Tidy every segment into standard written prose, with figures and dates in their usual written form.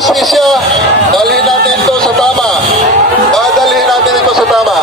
hustisya, dalhin natin ito sa tama. Dadalhin natin ito sa tama.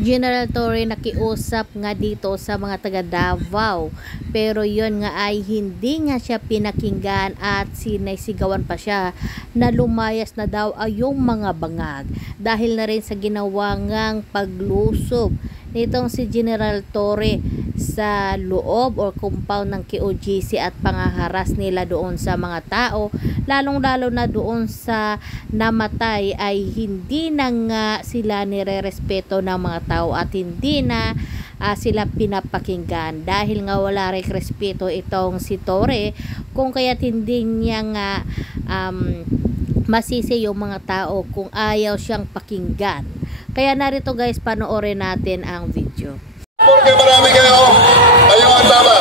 General Torre nakiusap nga dito sa mga taga Davao, pero yon nga ay hindi nga siya pinakinggan at sinisigawan pa siya na lumayas na daw ay yung mga bangag dahil na rin sa ginawa ngang paglusob nitong si General Torre sa loob or compound ng KOJC at pangaharas nila doon sa mga tao, lalong-lalo na doon sa namatay ay hindi na nga sila nirerespeto ng mga tao at hindi na sila pinapakinggan dahil nga wala rin respeto itong si Torre, kung kaya't hindi niya nga masisi yung mga tao kung ayaw siyang pakinggan. Kaya narito guys, panoorin natin ang video. Porque marami kayo, ayaw ang tama.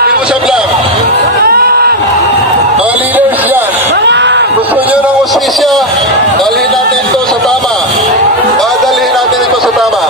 Mag-iusap lang. Mga leaders yan, gusto nyo ng hustisya, dalhin natin ito sa tama. Dadalhin natin ito sa tama.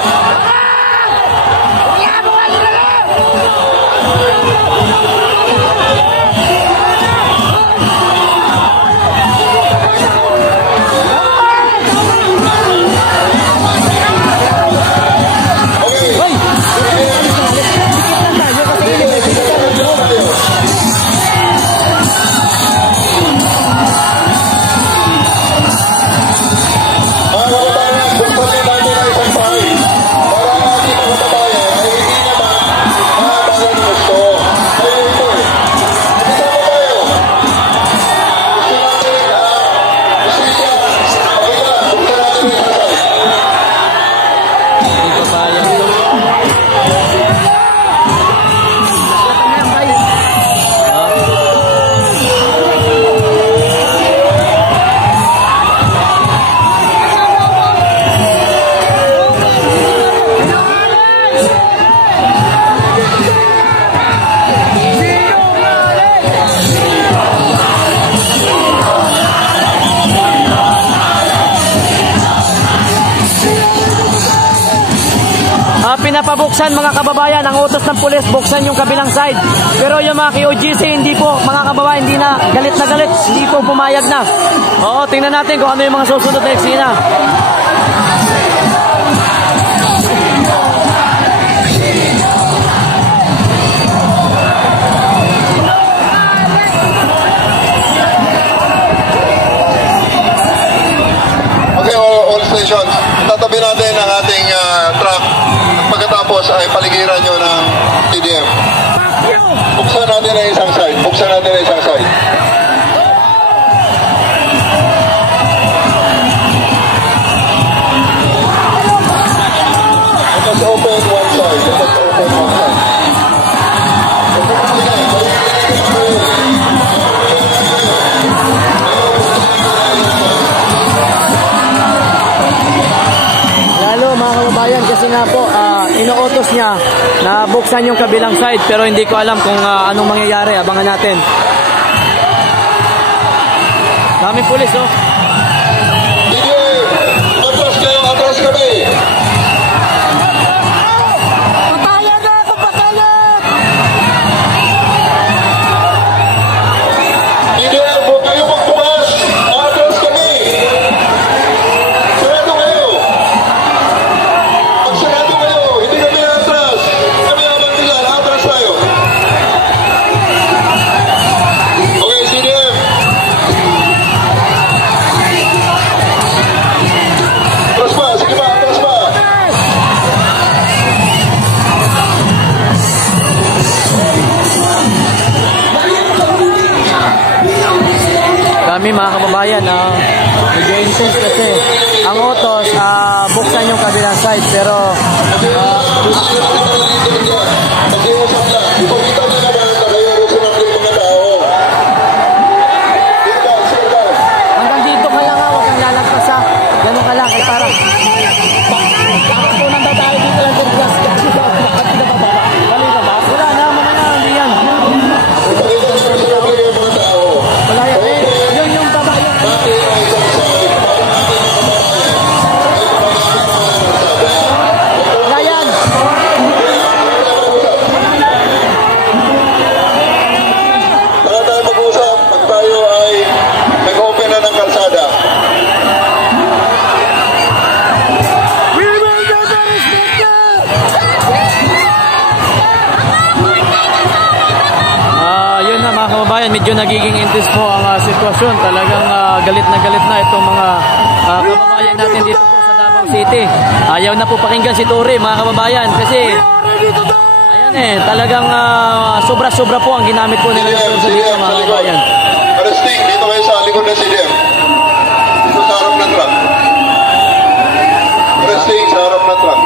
Pinapabuksan mga kababayan, ang utos ng pulis, buksan yung kabilang side. Pero yung mga KOJC, hindi po, mga kababayan, hindi na galit, hindi po pumayag na. Oo, tingnan natin kung ano yung mga susunod na eksena. Okay, all stations, tatabi natin ang ating truck. Pagkatapos ay paligiran nyo ng TDM. Buksan natin ang isang side. Buksan natin ang isang side. Let us open one side. Let us open one side. Lalo mga kababayan, kasi nga po inuutos niya na buksan yung kabilang side, pero hindi ko alam kung anong mangyayari. Abangan natin. Daming pulis, oh. Atras kayo, atras kami. Patayan na ako, patayan! Huwag kayo magbukas. Atras kami. Sarado kayo. Magsarado kayo. Hindi kami atras. Kami abang nila. Atras tayo. Okay, CDM. Atras pa. Sige pa, atras pa. Kami mga kababayan, medyo intense kasi ang utos, buksan yung kabilang side, pero Mag-iusap lang. Ipagkita nyo naman na kayo rin sa mga tao. Sit down. hanggang dito ka lang, huwag kang lalagpas, ganun ka lang, ay parang tunan daw tayo dito lang, wala na, mamaya, hindi yan. Ipagkita nyo sa mga tao. Wala yan, yun yung babae. Bakit ang isang side? Wala yan. Saka tayo mag-usap. Pag tayo ay kababayan, medyo nagiging intense po ang sitwasyon. Talagang galit na itong mga kababayan natin dito po sa Davao City. Ayaw na po pakinggan si Tory, mga kababayan, kasi ayan talagang sobra-sobra po ang ginamit po nila ng person dito, mga kababayan. Arresting, dito kayo sa likod ng CDM. Dito sa harap ng truck. Arresting sa harap ng truck.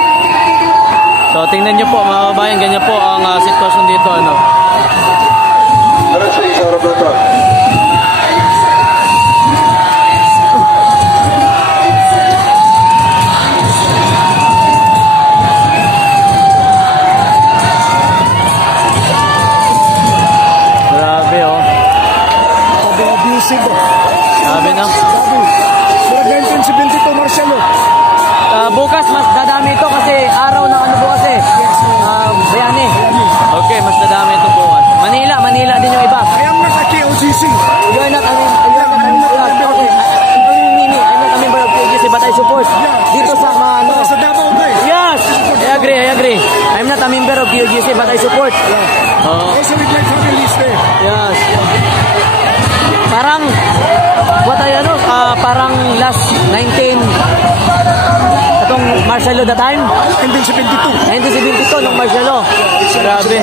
So tingnan nyo po, mga kababayan, ganyan po ang sitwasyon dito, ano. Arresting sa harap ng truck. Grabe, oh. Grabe na. Bukas mas dadami ito kasi araw ng ano bukas Bayani. Okay, mas dadami ito bukas. Manila din yung iba. I'm not a KOGC. You're not, okay. I'm not a member of KOGC, but I support. Dito sa mga ano. Sa Davao guys. Yes, I agree. I'm not a member of KOGC, but I support. Also with my family there. Yes. Parang parang last 19 atong martial law that time 1972 ng martial law. Grabe.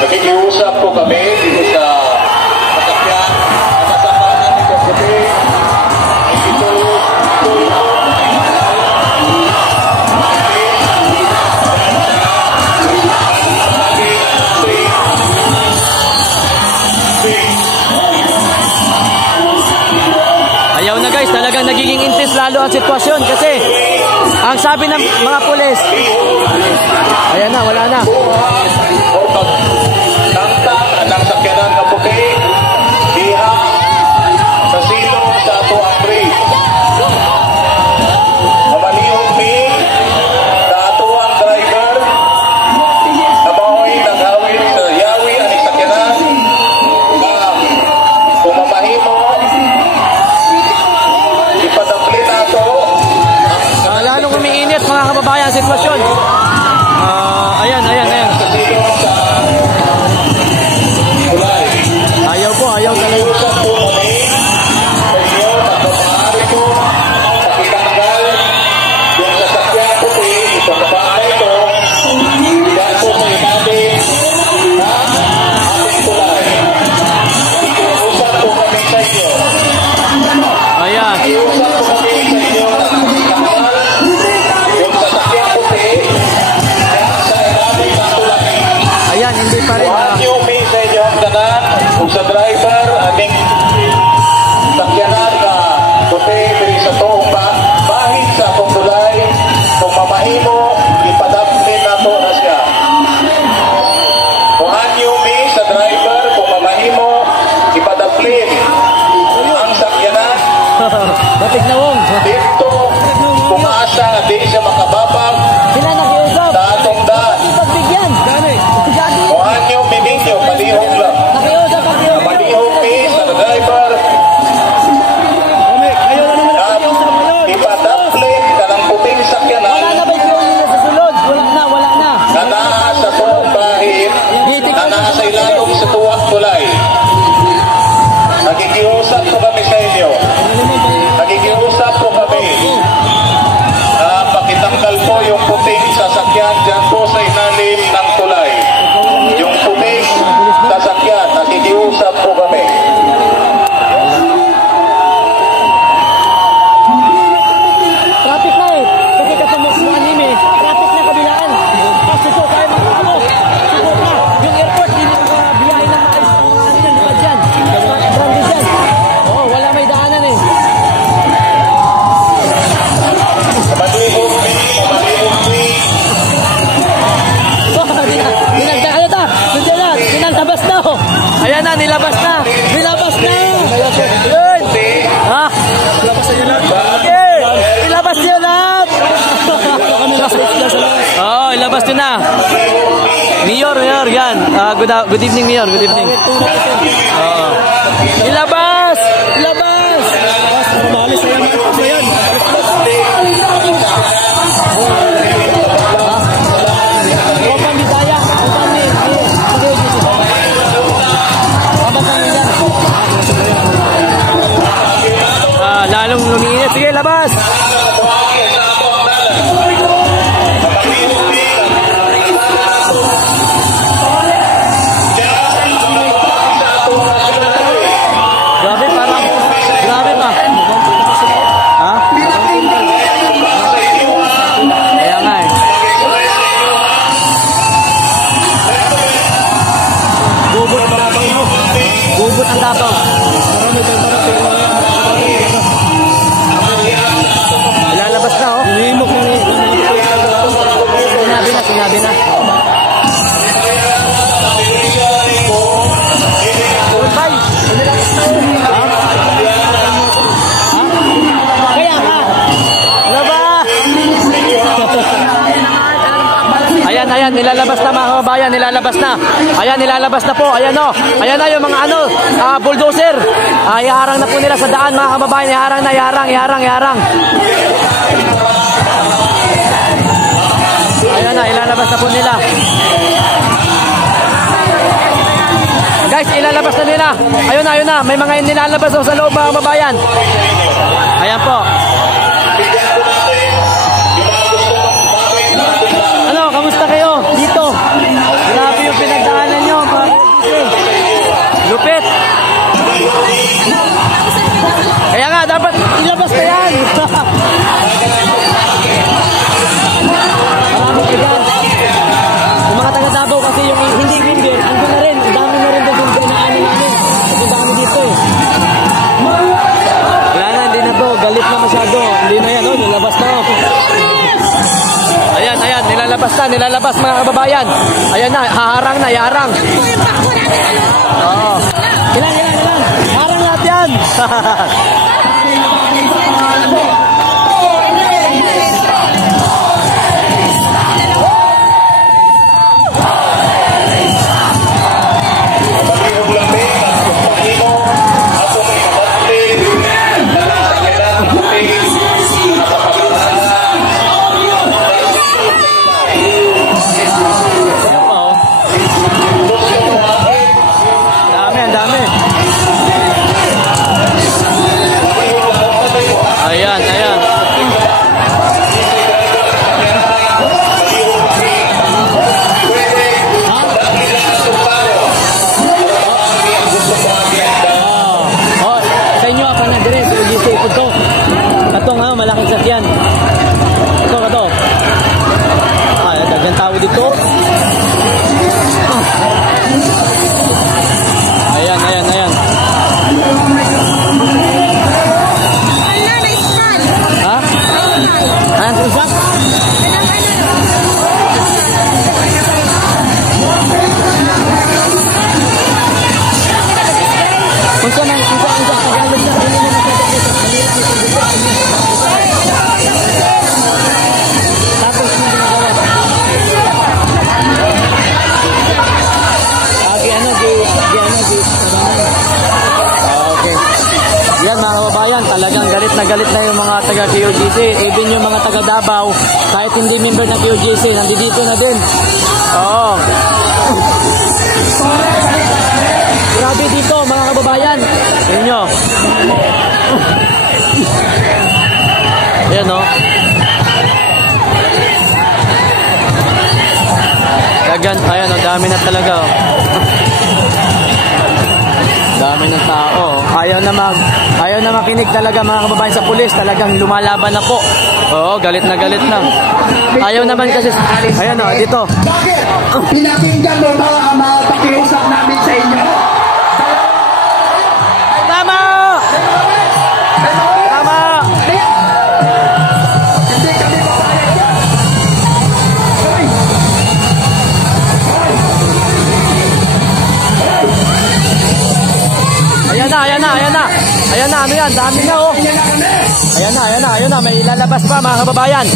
Nakikiusap po kami dito sa masakyan na kasamahan nito kasi ayaw na guys, talagang nagiging intense lalo ang sitwasyon kasi ang sabi ng mga pulis, ayan na, wala na. o pagtangtang ng sakyanan na puti diha sa silong sa ato ang bridge. Mamanihong mi na ato ang driver na mao'y naghawin sa yawi ang sakyanan na kung mamahimo ipadapli nato Lalong umiinit mga kababayan ang sitwasyon. Ayan. sa silong sa tulay. Ayaw talaga. Usap po kami sa inyo na kung maaari po pakitanggal yung sasakyan puti, itong bahay ito, yan po sa ilalim na ating tulay. Usap po kami sa inyo. Ayan. Usap po kami sa inyo na pakitanggal yung sasakyan puti, yan sa ilalim ng tulay. Ayan, hindi pa rin. Kuhaan niyo may sa inyo ang tanan kung sa driver aming sakyanan na puti diri sa toong bahid sa akong tulay kung mamahimo ipadapin nato na siya. Kuhaan niyo may sa driver kung mamahimo ipadapin ang sakyanan Batik na wong. dito kung asa nga di siya makababag Sila nakiusap. sa atong daan. Pagbigyan. Kuhaan niyo may ninyo palihog lang. Nakiusap. Malihog mi sa driver at ipadaplit ka ng puting Wala sakyanan na ba yung nila sa sulod? Wala na. na naa sa tuwang bahid na naa sa ilalong sa tuwang tulay. Nakikiusap po kami sa inyo. Nakikiusap po kami na pakitanggal po yung puting sasakyan dyan po sa ilalim ng tulay. Yung puting sasakyan, nakikiusap po kami. Traffic na kasi kasama sa anime. Traffic na kabilaan. Suko tayo mga ano. Suko na. Yung airport, hindi nakabiyahe ng maayos. Ano yan, lipad dyan. Branded dyan. Oo, wala may daanan Malihog mi. Nilabas na. Ayan na, nilabas na. Yun. Ha? Okay. Ilabas niyo lahat. Oo, ilabas niyo na. Mayor, yan. Good evening, Mayor. Good evening. Oo. Ilabas. Umalis na yan. nilalabas. Grabe, parang grabe pa. Ha? Kaya nga eh. Gubot ang Davao mo. Gubot ang Davao. Ilalabas na oh. Sinabi na. Goodbye. Kaya nga. Ano ba? Ayan, nilalabas na mga kababayan, nilalabas na. Ayan, nilalabas na po. Ayan o. Ayan na yung mga bulldozer. Iharang na po nila sa daan mga kababayan. Iharang. Ayan na, ilalabas na po nila. Guys, ilalabas na nila. Ayun na. May mga nilalabas sa loob mga kababayan. Ayan po. Ano, kamusta kayo dito? Grabe yung pinagdaanan nyo. Lupit. Kaya nga, dapat ilabas na yan. Marami ka dyan. Yung mga taga-Davao kasi yung hindi member, andun na rin. Ang dami na rin doon na ano namin. Ang dami dito eh. Wala na, hindi na to. Galit na masyado. Hindi na yan, oh. Nilabas na. Ayan, nilalabas mga kababayan. Ayan na, iharang. Oo. Ilan. Harang lahat yan. Dami. Ayan. Sa inyo apa na dire ito. Katong malaking sakyan. Ito. Dagang tao dito. Ayan. Ha? Susap? Yan mga kababayan, talagang galit na yung mga taga QGC, even yung mga taga Davao, kahit hindi member ng QGC, nandito na din. Oo. Grabe dito mga kababayan. Yun nyo. Ayan o. Ayan o, dami na talaga o. Dami ng tao. Ayaw na makinig talaga mga kababayan sa pulis. Talagang lumalaban na po. Oo, galit na. Ayaw naman kasi. Ayan o, dito. Bakit? Pinakinggan mo mga pakiusap namin sa inyo. Tama! Hindi kami papayag yan. Ayan na, ano yan? Dami na oh. Ayan na, may ilalabas pa mga kababayan.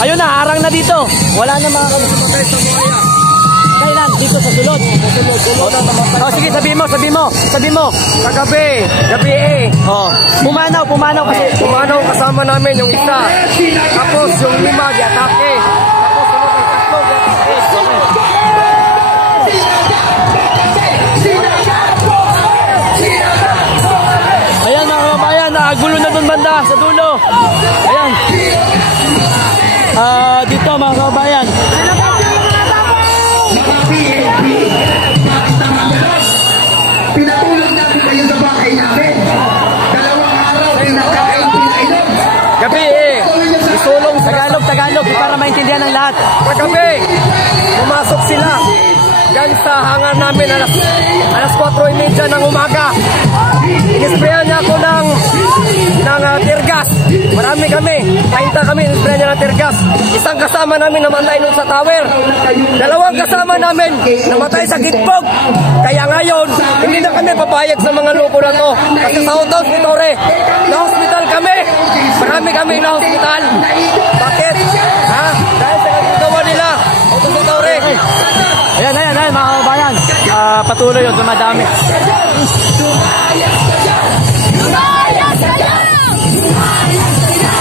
Ayun na, harang na dito. Wala na mga kababayan sa buhaya. Kailan? Dito sa sulod. Oh, sige, sabi mo. Kagabi, gabi eh. Oh, pumanaw kasi. Pumanaw kasama namin yung isa. Tapos yung lima, di-atake. Tapos sunod ang tatlo, di-atake. Ayan mga kababayan, magulo na doon banda sa dulo. Ayan. Dito mga kababayan. Pinatulog natin kayo sa bahay namin. 2 araw, pinakain, pinainom. Gabi isulong Tagalog para maintindihan ng lahat. Kagabi, pumasok sila dyan sa hangar namin alas 4:30 ng umaga. Inisprayan niya ako ng tear gas. Marami kami, 30 kami, inisprayan niya ng tear gas. Isang kasama namin namatay nun sa tower. 2 kasama namin namatay sa gitpog. Kaya ngayon, hindi na kami papayag sa mga loko na to. Kasi sa hospital, na hospital kami. Marami kami na hospital. Bakit? Ha? Dahil sa kagagawa nila, hospital. Ayan mga kababayan. Patuloy yun, dumadami.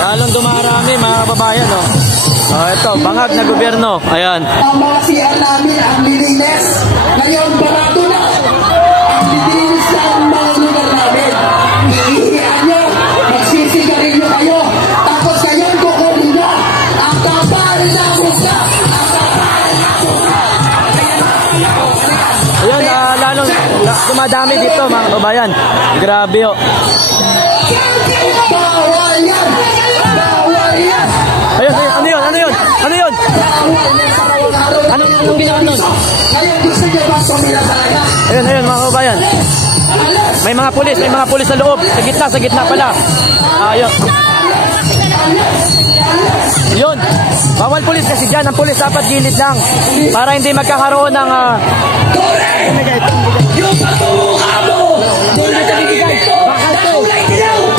Lalong dumarami mga kababayan. Ito, bangag na gobyerno. Ayan. Ang mga CR namin ang lilinis. Ngayon, barado na. Ang lilinis na ang mga lugar namin. Iihihan nyo, magsisigarin nyo kayo. Tapos ngayon, kukunin na. Ang kapal na muka. Ayun, lalong dumadami dito mga kababayan. Grabe oh. Bawal yan! Bawal yan! Ayun, ano yun? Anong ginawa nun? Ngayon, gusto nyo ba sumilasaya? Ayun mga kababayan. May mga pulis sa loob. Sa gitna pala. Ayun. Yun. Bawal pulis kasi dyan. Ang pulis dapat gilid lang. Para hindi magkakaroon ng...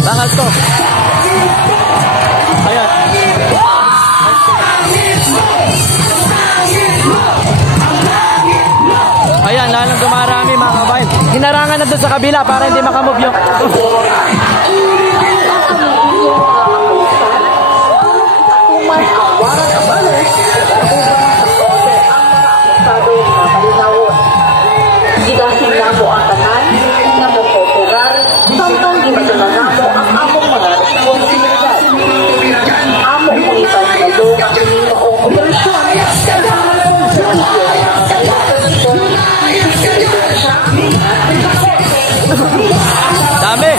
Bakal to. Ayan. Ayan, lalong dumarami mga kabayan. Hinarangan na doon sa kabila para hindi makamove yung... Gidahin na mo ang tanan na mo popular samtang gimadala na mo ang among mga responsibilidad. Among pungitan kayo ang inyong operasyon. Dami!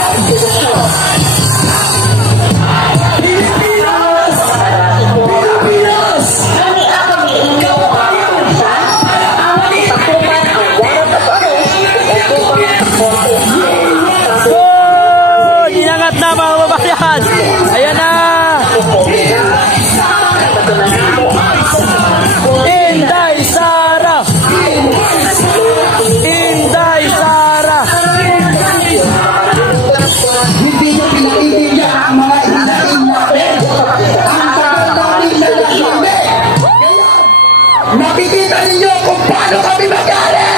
Inangat na mga babayan! Ayan na! Inday Sara! Inday Sara! Hindi nyo pinaiintindihan ang mga inain namin. Ang tagal namin na nasabi. Nakikita ninyo kung paano kami magaling!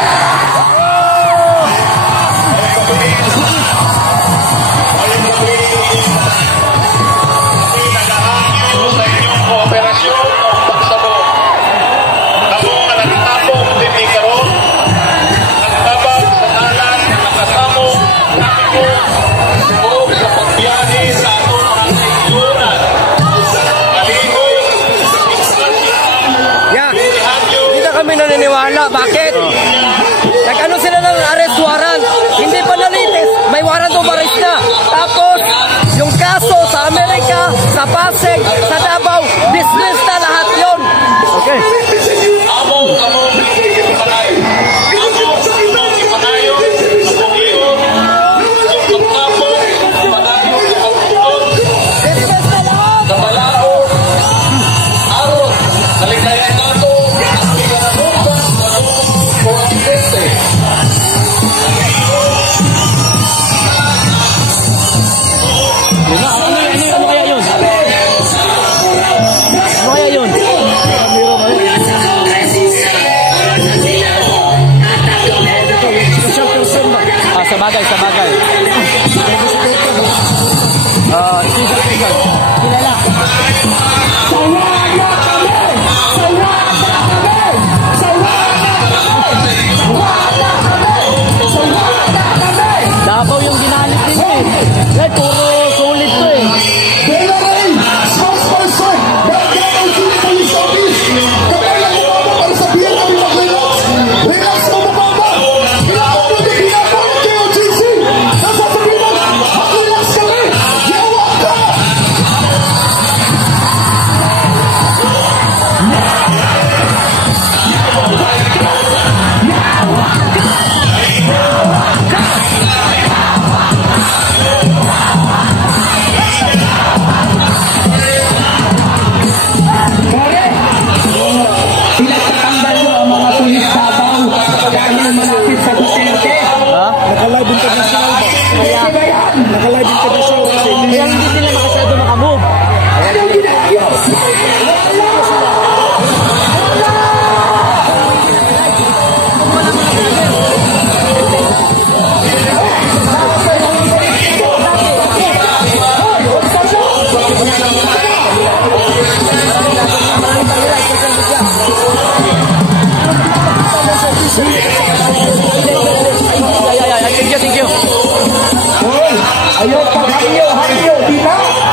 Naniniwala. Bakit? Nag-ano sila ng arrest warrant. Hindi pa nalitis. May warrant of arrest na. Tapos, yung kaso sa Amerika, sa Pasig, sa Davao, dismiss na lahat yun. Okay. Ano kaya yun? Ano kaya yun? Sa bagay. Kilala. Davao yung ginalit din eh. Puro sulit Kaya hindi sila masyado makamove. Thank you. Ayaw pa, hayo, di ba?